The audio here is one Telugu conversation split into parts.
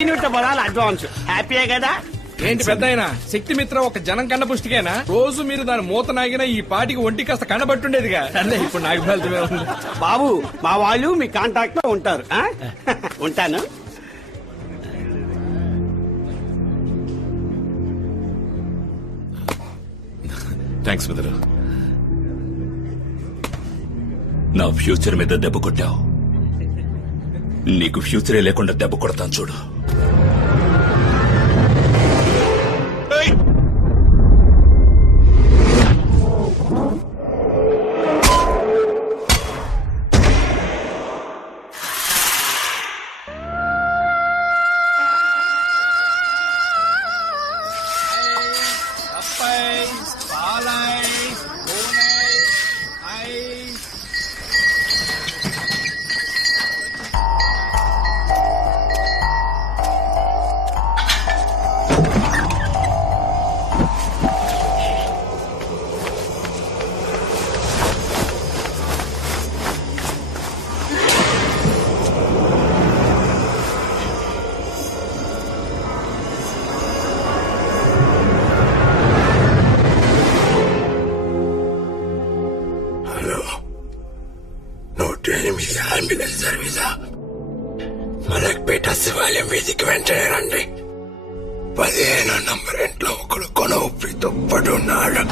పడాలి అడ్వాన్స్. హ్యాపీయే కదా? ఏంటి పెద్దాయన శక్తి మిత్రం ఒక జనం కన్న పుష్టికేనా? రోజు మీరు దాని మూత నాగినా ఈ పాటికి ఒంటి కాస్త కనబట్టుండేదిగా. అదే ఇప్పుడు నాకు ఫలితమే ఉంది. బాబు మా వాళ్ళు మీ కాంటాక్ట్ లో ఉంటారు. ఉంటాను. Thanks brother. నా ఫ్యూచర్ మీద దెబ్బ కొట్టావు, నీకు ఫ్యూచరే లేకుండా దెబ్బ కొడతాను చూడు. అంబులెన్స్ సర్వీసా? మలక్పేట శివాలయం వీధికి వెంటనే రండి. 15 నంబర్ ఇంట్లో ఒకడు కొన ఊపిరితో పడున్నాడు.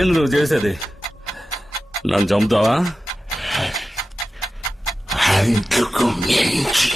ఏం నువ్వు చేసేది? నన్ను చంపుతావా? అందుకు మించి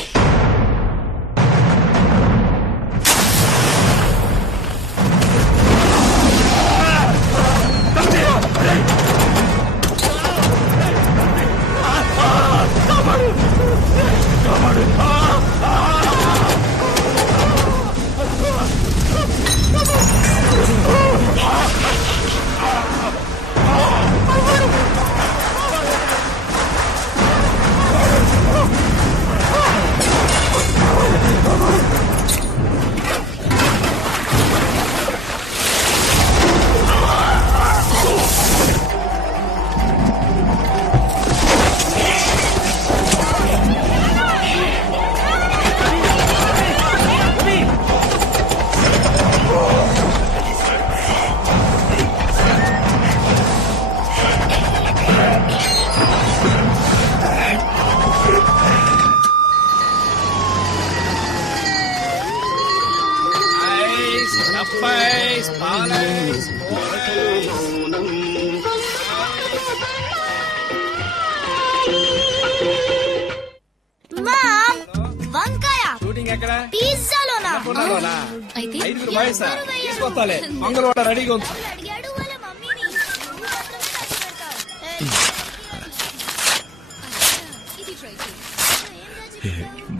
తీసుకొస్తాలే. మంగళవాడ రెడీగా ఉంది.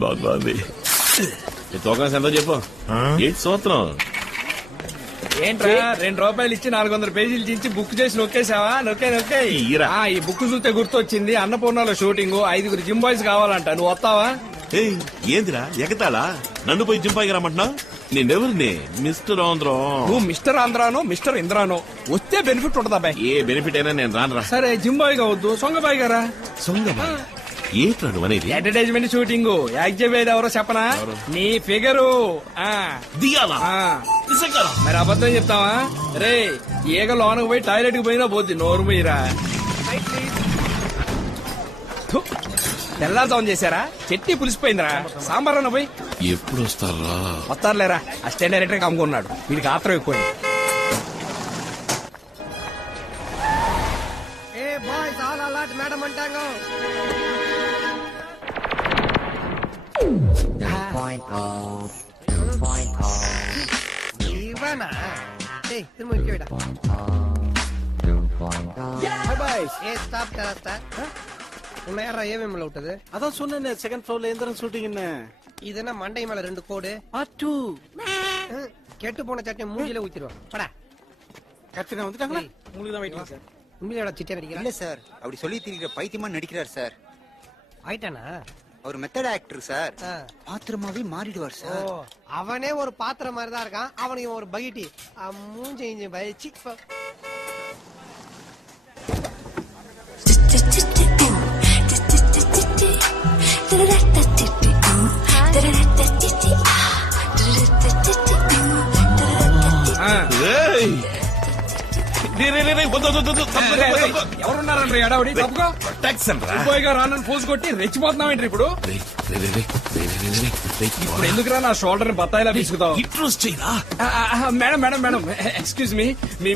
బాగుంది. తోకం ఎంత చెప్పు. ఏంటి సూత్రం? ఏంట్రా 2 రూపాయలు ఇచ్చి 400 పేజీలు చించి బుక్ చేసి నొక్కేసావా? నొక్కే ఈ బుక్ చూస్తే గుర్తొచ్చింది. అన్నపూర్ణలో షూటింగ్ 5 జిమ్ బాయ్స్ కావాలంట. నువ్వు వస్తావా? ఏందిరా ఎగతాళా? నన్ను పోయి జింపాయికి రమ్మంటున్నావు? నేనెవరిని? మిస్టర్ ఆంధ్రా. నువ్వు మిస్టర్ ఆంధ్రానో మిస్టర్ ఇంద్రానో వస్తే బెనిఫిట్ ఉంటదా బాయ్? ఏ బెనిఫిట్ అయినా నేను రానురా. సరే జిమ్ బాయ్ కావద్దు, సొంగబాయ్ గారా. సొంగబాయ్ ఏంట్రాడు అనేది? అడ్వర్టైజ్మెంట్ షూటింగ్ యాక్ట్ చెప్పేది ఎవరో చెప్పనా? నీ ఫిగరు దిగాలా? మరి అబద్ధం చెప్తావా? రే ఈగ లోనకు పోయి టాయిలెట్ కి పోయినా పోద్ది. నోరు పోయిరా. తెల్లారుజామున చేశారా? చట్నీ పులిసిపోయిందిరా. సాంబార్ అన్న పోయి. ఎప్పుడు వస్తారా? వస్తారులేరా. అసిస్టెంట్ డైరెక్టర్ కమ్ముకున్నాడు. వీడికి ఆత్రం ఎక్కువైంది. మేడం అంటాంగో. ಏ ಸ್ಟಾಪ್ ಕರಸ್ತಾ உன்னை யாரா ஏவிஎம்ல விட்டது? அதான் சொன்னேன் செகண்ட் ஃப்ளோர்ல எந்திரன் ஷூட்டிங் என்ன இதுனா மண்டை மேல 2 கோடு கெட்டு போன சட்டை மூஞ்சில ஊத்திடுவான். படா கேப்டன் வந்துட்டாங்களா? ஏய், உங்களுக்கு தான் வெயிட்டிங் சார். உண்மையோட சிட்டை நடிக்கிறா இல்ல சார், அப்படி சொல்லி திரிக்கிற பைத்தியமா நடிக்கிறார் சார். ஆயிட்டானா? அவர் மெத்தட் ஆக்டர் சார். ஆ. பாத்திரமாவே மாறிடுவார் ஓ சார். அவனே ஒரு பாத்திரம் மாதிரி தான் இருக்கான். அவனுக்கு இவன் ஒரு பகிட்டி மூஞ்ச இஞ்சி பயிற்சி. ఏయ్! రే, రే, రే, రే, వద్దు, వద్దు, వద్దు, తప్పు, తప్పు, తప్పు. ఎవరున్నారండి ఎడవడి తప్పుకో Taxan రా. పోయిగా రానని పోజు కొట్టి రెచ్చిపోతున్నావేంటి ఇప్పుడు? రే, రే, రే, రే, రే, రే, రే, రే, రే, ఇప్పుడు ఎందుకురా నా షోల్డర్ బత్తాయిలా తీసుకుతావు? ఇంట్రోస్ చేయరా? Madam madam madam excuse me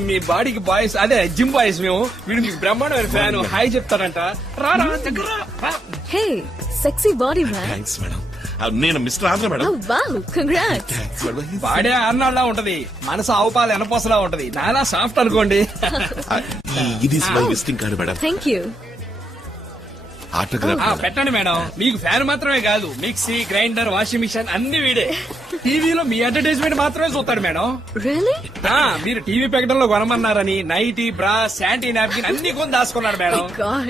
మీ బాడీకి బాయ్స్ అదే జిమ్ బాయ్స్ మేము వీడు మీకు బ్రహ్మాండమైన ఫ్యాన్ హాయ్ చెప్తారంట. రా రా దగ్గర రా. Hey, sexy body man. Thanks madam. నేను mister Andhra madam. Oh wow, congrats. Thanks madam. Body అన్నాళ్ళ ఉంటది, మనసు ఆవుపాలు ఎనపోసలా ఉంటది. నానా సాఫ్ట్ అనుకోండి. ఇది my visiting card madam. Thank you. Autograph madam. పెట్టండి మేడం. మీకు ఫ్యాన్ మాత్రమే కాదు, మిక్సీ గ్రైండర్ వాషింగ్ మిషన్ అన్ని వీడే. టీవీలో మీ అడ్వర్టైజ్మెంట్ మాత్రమే చూస్తాడు మేడం. Really? మీరు టీవీ ప్రకటనలో కొనమన్నారని నైటీ బ్రా శాంటీ నాప్కిన్ అన్ని కొని దాచుకున్నాడు madam. My God.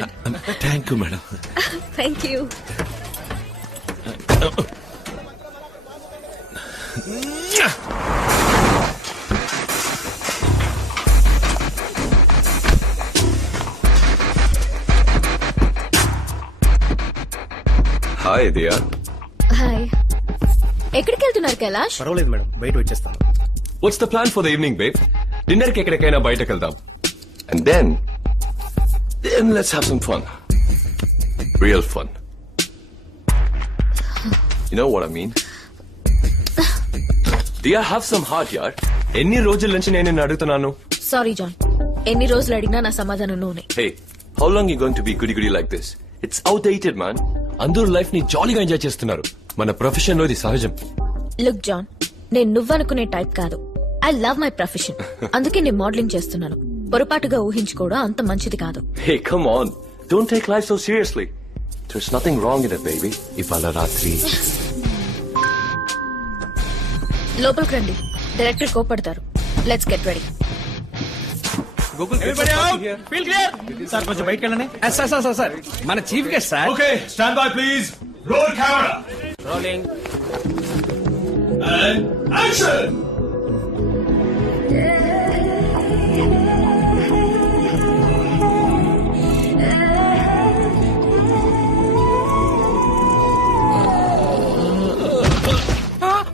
Thank you madam. Thank you. Hi Diya. Hi. ఎక్కడికి వెళ్తున్నారు కైలాష్? పర్వాలేదు మేడం, బయట వచ్చేస్తాను. What's the plan for the evening babe? Dinner కి ఎక్కడికైనా బయటకు వెళ్దాం. And then let's have some fun. Real fun. You know what I mean? Diya have some heart యార్. ఎన్ని రోజుల నుంచి నేను నిన్ను అడుగుతున్నాను. సారీ జాన్, ఎన్ని రోజులు అడిగినా నా సమాధానం నూనె. Hey, how long you going to be goody goody like this? It's outdated man. అందరూ లైఫ్ ని జాలీగా ఎంజాయ్ చేస్తున్నారు. మన ప్రొఫెషన్ లో ఇది సహజం. లుక్ జాన్, నేను నువ్వనుకునే టైప్ కాదు. I love my profession. అందుకే నేను మోడలింగ్ చేస్తున్నాను. పొరపాటుగా ఊహించుకోవడం అంత మంచిది కాదు. Hey come on, don't take life so seriously. There's nothing wrong in it baby. ఇవాళ రాత్రి లోపలికి రండి, డైరెక్టర్ కోపడతారు. Let's get ready. సార్ కొంచెం బయటకు వెళ్ళండి. సార్ మన chief guest sir. Okay, stand by please. Roll camera. Rolling. And action!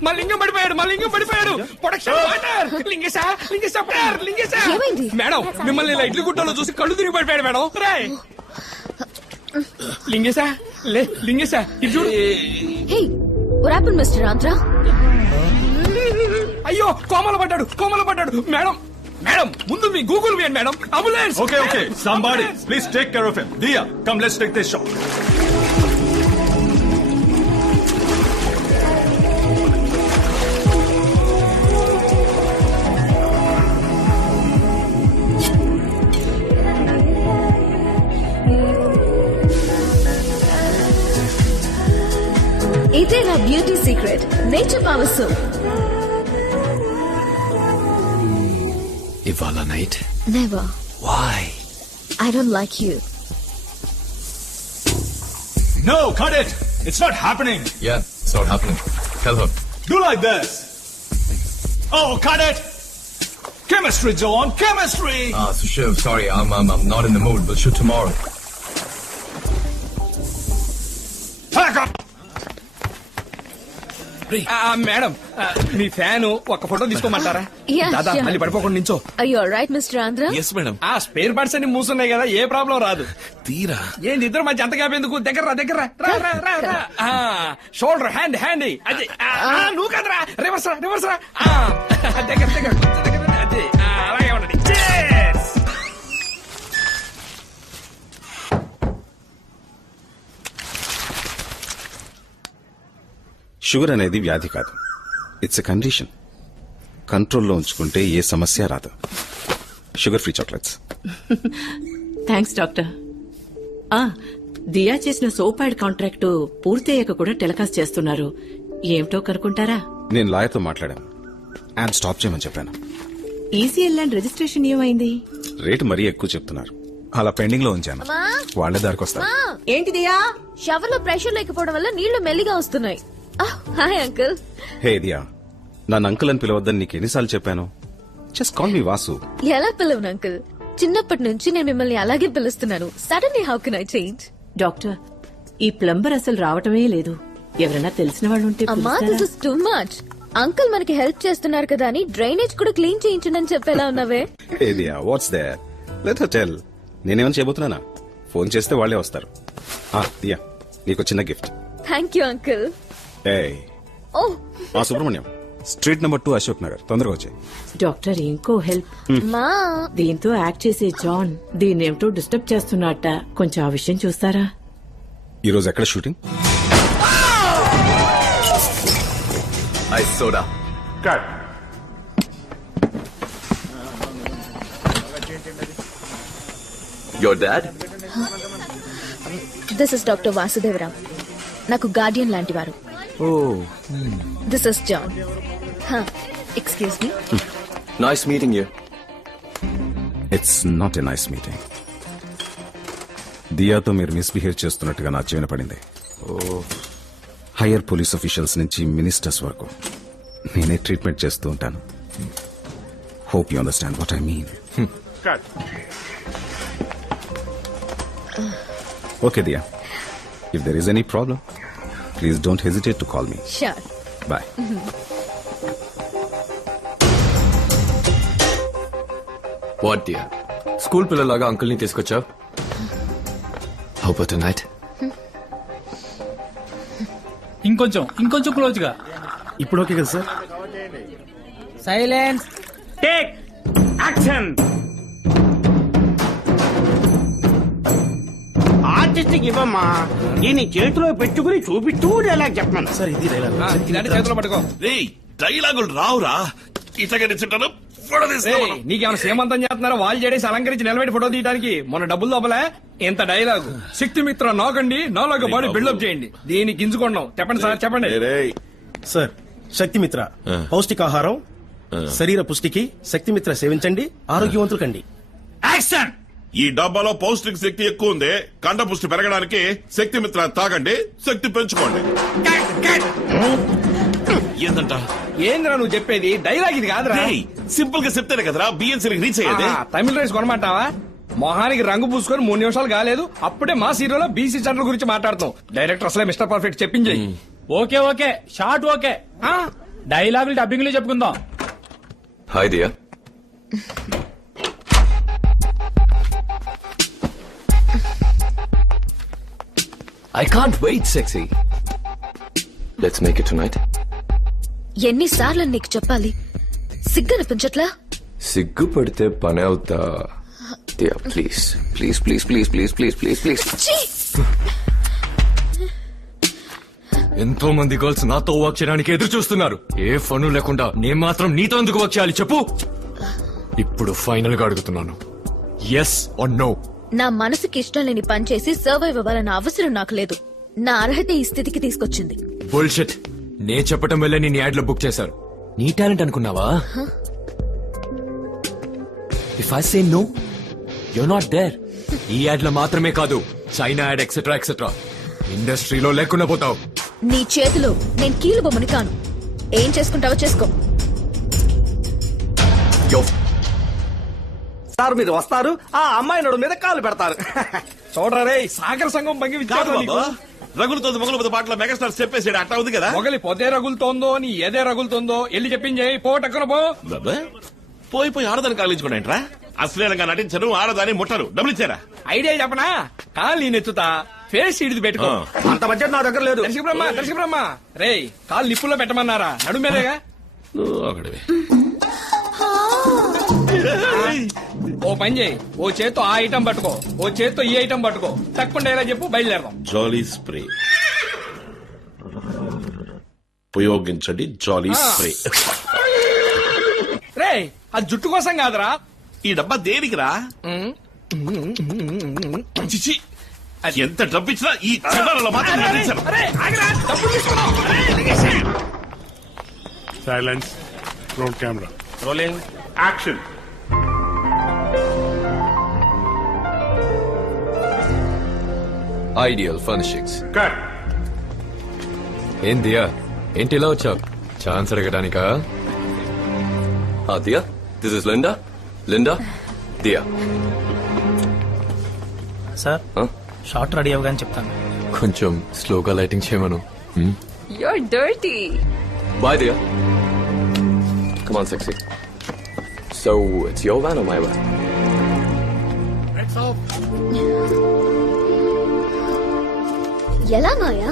Malingam పడిపోయాడు. Production water. లింగేశా ఏమైంది? మేడం, మిమ్మల్ని ఇలా ఇడ్లీ గుట్టలో చూసి కళ్ళు తిరిగి పడిపోయాడు మేడం. రాయ్ లింగేశా ఇది చూడు. హే, what happened, Mr. Andhra? అయ్యో కోమల పడ్డాడు. మేడం ముందు మీ గూగుల్ వేయండి madam. Ambulance. Okay, somebody, please take care of him. Dia, come, let's take this shot. ఇదే నా beauty secret, nature power soap. ఇవాళ night. Never. Why? I don't like you. No, cut it. It's not happening. Yeah, it's not happening. Tell her. Do like this. Oh, cut it. Chemistry, John. Chemistry. So Shiv, sorry, I'm not in the mood. We'll shoot tomorrow. Pack up. Madam, మీ ఫ్యాన్ ఒక ఫోటో తీసుకోమంటారా? Yeah, దాదా sure. మళ్ళీ పడిపోకుండా నించో. Are you alright, Mr. Andhra? Yes madam. ఆ స్పేర్ పార్ట్స్ అన్ని మూసున్నాయి కదా, ఏ ప్రాబ్లం రాదు. తీరా. ఏంది ఇద్దరు మధ్య అంత గ్యాప్ ఎందుకు? దగ్గర రా. షోల్డర్ హ్యాండ్ అది. నువ్వు కదరా, రివర్స్ రా. దగ్గర అది. అలాగే ఉండండి. Cheers! షుగర్ అనేది వ్యాధి కాదు, ఇట్స్ ఎ కండిషన్. కంట్రోల్లో ఉంచుకుంటే ఏ సమస్య రాదు. Sugar free chocolates. Thanks doctor. Diya చేసిన సోప్ యాడ్ కాంట్రాక్టు పూర్తయ్యాక కూడా టెలికాస్ట్ చేస్తున్నారు. ఏమిటో కనుక్కుంటారా? నేను లాయర్తో మాట్లాడాను. యాడ్ స్టాప్ చేయమని చెప్పాను. ఈసీఎల్ ల్యాండ్ రిజిస్ట్రేషన్ ఏమైంది? రేటు మరీ ఎక్కువ చెప్తున్నారు. అలా పెండింగ్ లో ఉంచాను. వాళ్లే దారికి వస్తారు. ఏంటి దియా? షవర్ లో ప్రెషర్ లేకపోవడం వల్ల నీళ్లు మెల్లిగా వస్తున్నాయి. Hi uncle. హే దియా, నన్ను అంకుల్ అని పిలవద్దని నీకు ఎన్నిసార్లు చెప్పాను? Just call me Vasu. ఎలా పిలవను అంకుల్? చిన్నప్పటి నుంచి నేను మిమ్మల్ని అలాగే పిలుస్తున్నాను. Suddenly how can I change? Doctor, ఈ ప్లంబర్ అసలు రావటమే లేదు. ఎవరైనా తెలిసిన వాళ్ళు ఉంటే అమ్మా, this is too much. Uncle మనకి హెల్ప్ చేస్తున్నారు కదా అని డ్రైనేజ్ కూడా క్లీన్ చేయించండి చెప్పేలా ఉన్నావే. Hey Diya, what's there? Let her tell. నేనేమని చేయబోతున్నానా? ఫోన్ చేస్తే వాళ్లే వస్తారు. దియా, నీకు చిన్న gift. Thank you uncle. Oh Subrahmanyam, street number 2 Ashok Nagar. తొందరగా వచ్చాయి. డాక్టర్, ఇంకో హెల్ప్. మా దీంతో యాక్ట్ చేసే జాన్ దీన్నేమిటో డిస్టర్బ్ చేస్తున్నట్ట. కొంచెం ఆ విషయం చూస్తారా? ఈ రోజు ఎక్కడ shooting? Ice soda. Your dad? This is doctor Vasudevarao. నాకు గార్డియన్ లాంటి వారు. This is John. Excuse me. Nice meeting you. It's not a nice meeting. దియాతో మీరు మిస్బిహేవ్ చేస్తున్నట్టుగా నా చెవిన పడింది. హయ్యర్ పోలీస్ ఆఫీషియల్స్ నుంచి మినిస్టర్స్ వరకు నేనే ట్రీట్మెంట్ చేస్తూ ఉంటాను. Hope you understand what I mean. Okay Diya, if there is any problem please don't hesitate to call me. Sure. Bye. What dear, school పిల్లలాగా అంకుల్ ని తీసుకొచ్చావు? How about night? ఇంకొంచెం క్లోజ్ గా. ఇప్పుడు ఓకే కదా sir? Silence. Take action. Artist ఇవ్వమ్మా. దీన్ని చేతిలో పెట్టుకుని చూపిస్తూ డైలాగ్ చెప్పమను. ఆ, ఇలాంటి చేతిలో పట్టుకో. రేయ్, డైలాగులు రావురా. ఇతగా నిచ్చుంటాను. నీకేమైనా సేమంతం చేస్తున్నారా? వాళ్ళు చేసి అలంకరించి నిలబెట్టి ఫోటో తీయడానికి మొన్న డబ్బులు దొబ్బలే. ఇంత డైలాగు. శక్తిమిత్ర నాకండి, నాలాగా బాడీ బిల్డప్ చేయండి. దీన్ని గింజుకున్నాం. చెప్పండి సార్, చెప్పండి. సార్, శక్తిమిత్ర పౌష్టికాహారం, శరీర పుష్టికి శక్తిమిత్ర సేవించండి, ఆరోగ్యవంతులు కండి. యాక్షన్. ఈ డబ్బాలో పౌష్టిక శక్తి ఎక్కువ ఉంది. కండ పుష్టి పెరగడానికి శక్తి మిత్ర తాగండి, శక్తి పెంచుకోండి. ఏందంట? ఏంద్రా నువ్వు చెప్పేది? డైలాగ్ ఇది కాదురా. సింపుల్ గా చెప్తేనే కదరా బిఎన్సీకి రీచ్ అయ్యేది. తమిళ రైస్ కొనమంటావా? మొహానికి రంగు పూసుకొని 3 నిమిషాలు కాలేదు, అప్పుడే మా సీరియల్లో బీసీ సెంటర్ గురించి మాట్లాడుతాం. డైరెక్టర్ అసలే మిస్టర్ పర్ఫెక్ట్ చెప్పించేయి. Okay shot okay. డైలాగులు డబ్బింగ్ లో చెప్పుకుందాం. Hi Diya. I can't wait, sexy. Let's make it tonight. ఎన్నిసార్లు నీకు చెప్పాలి? సిగ్గనిపించట్లా? సిగ్గుపడితే పని అవుతా. Diya, please please please please please please please please. ఎంతో మంది గర్ల్స్ నాతో వర్క్ చేయడానికి ఎదురు చూస్తున్నారు. ఏ ఫను లేకుండా నేను మాత్రం నీతో ఎందుకు వర్క్ చేయాలి చెప్పు? ఇప్పుడు ఫైనల్ గా అడుగుతున్నాను, ఎస్ ఆర్ నో? నా మనసుకి ఇష్టం లేని పని చేసి సర్వైవ్ అవ్వాలన్న అవసరం నాకు లేదు. నా అర్హత ఈ స్థితికి తీసుకొచ్చింది. బుల్షిట్. నే చెప్పటం వల్లే నేను యాడ్ లో బుక్ చేశారు. నీ టాలెంట్ అనుకున్నావా? If I say no, you're not there. ఈ యాడ్ లో మాత్రమే కాదు, చైనా యాడ్ ఎక్సెట్రా ఎక్సెట్రా ఇండస్ట్రీలో లేకుండా పోతావు. నీ చేతిలో నేను కీలు బొమ్మని కాను. ఏం చేసుకుంటావో చేసుకో. సార్ మీరు వస్తారు, ఆ అమ్మాయి నడు మీద కాలు పెడతారు. చూడరా రే, సాగర సంఘం భంగి రగులుతోంది మొగలు పాటలో మెగాస్టార్ చెప్పేసాడు. అట్టా ఉంది కదా. మొగలి పొదే రగులుతోందో నీ ఏదే రగులుతోందో ఎల్లి చెప్పించే. పోటక్కన పో. పోయి ఆడదాన్ని కాలించుకోండి. అశ్లీలంగా నటించను, ఆడదాన్ని ముట్టరు. డబ్బులు ఇచ్చారా? ఐడియా చెప్పనా? కాలు నేను ఎత్తుతా, ఫేస్ ఇడిది పెట్టుకో. అంత బడ్జెట్ నా దగ్గర లేదు. దర్శక బ్రహ్మ రే, కాలు నిప్పుల్లో పెట్టమన్నారా? నడు మీదేగా. ఓ పని చేయి, ఓ చేత్తో ఆ ఐటమ్ పట్టుకో, ఓ చేత్తో ఈ ఐటమ్ పట్టుకో. తప్పకుండా ఎలా చెప్పు, బయలుదేరదాం. జాలీ స్ప్రే ఉపయోగించండి. జాలీ స్ప్రే. రే, అది జుట్టు కోసం కాదురా, ఈ డబ్బా దేనికిరా? చిచి, ఎంత డబ్బు ఇచ్చినా ఈ చిల్లరలో మాత్రం నటించను. Silence. Roll camera. Rolling action. Ideal furnishings. Cut. ఏం దియా, ఏంటి ఇలా వచ్చావు? ఛాన్స్ అడగడానికా? Diya, this is Linda. Linda, Diya. Sir shot ready అవ్వగానే చెప్తాను. కొంచెం స్లోగా లైటింగ్ చేయమను. You're dirty. Bye Diya. Come on, sexy. So, it's your van or my van? Let's off. ఎలా మాయా?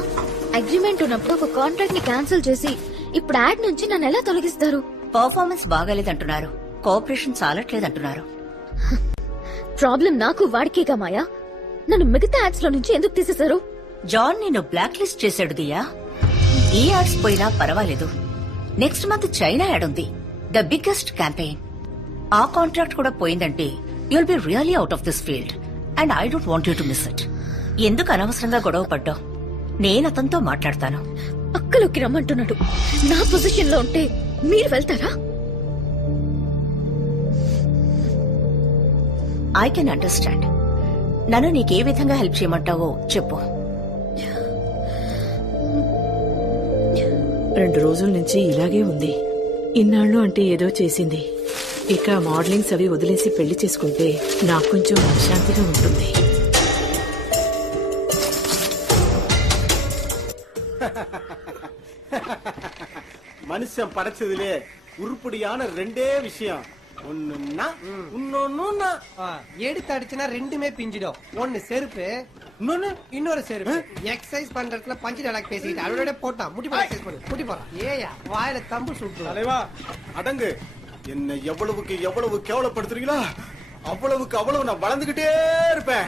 అగ్రిమెంట్ ఉన్నప్పుడు ఒక కాంట్రాక్ట్ ని క్యాన్సిల్ చేసి ఇప్పుడు యాడ్ నుంచి నన్ను ఎలా తొలగిస్తారు? పర్ఫార్మెన్స్ బాగాలేదంటున్నారు, కోఆపరేషన్ చాలట్లేదంటున్నారు. ప్రాబ్లం నాకు వాడికేగా మాయా. నన్ను మిగతా యాడ్స్ లో నుంచి ఎందుకు తీసేశారు? జాన్ నిన్ను బ్లాక్ లిస్ట్ చేశాడు దియా. ఈ యాడ్స్ పోయినా పర్వాలేదు, నెక్స్ట్ మంత్ చైనా యాడ్ ఉంది, ద బిగ్గెస్ట్ క్యాంపెయిన్. ఆ కాంట్రాక్ట్ కూడా పోయిందంటే you'll be really out of this field and I don't want you to miss it. ఎందుకు అనవసరంగా గొడవ పడ్డావు? నేను అతనితో మాట్లాడతాను. అక్కలోకి రమ్మంటున్నాడు. నా పొజిషన్ లో ఉంటే మీరు వెళ్తారా? I can understand. నన్ను నీకే విధంగా హెల్ప్ చేయమంటావో చెప్పు. 2 రోజుల నుంచి ఇలాగే ఉంది. ఇన్నాళ్ళు అంటే ఏదో చేసింది. ఇక మోడలింగ్స్ అవి వదిలేసి పెళ్లి చేసుకుంటే నాకు కొంచెం మనశ్శాంతిగా ఉంటుంది. மனுஷன் படைச்சதுலே உருப்படியான ரெண்டே விஷயம். ஒண்ணுன்னா இன்னொன்னு எடுத்து அடிச்சுனா ரெண்டுமே பிஞ்சிடும். ஒன்னு செருப்பு, இன்னொரு செருப்பு. எக்ஸசைஸ் பண்றதுல பஞ்சு டயலாக் பேசிக்கிட்டு அதோட போட்டான் முட்டி போட எக்ஸசைஸ் பண்ணு. முட்டி போறான். ஏயா வாயில தம்பு சுட்டு. தலைவா அடங்கு. என்ன எவ்வளவுக்கு எவ்வளவு கேவலப்படுத்துறீங்களா அவ்வளவுக்கு அவ்வளவு நான் வளர்ந்துகிட்டே இருப்பேன்.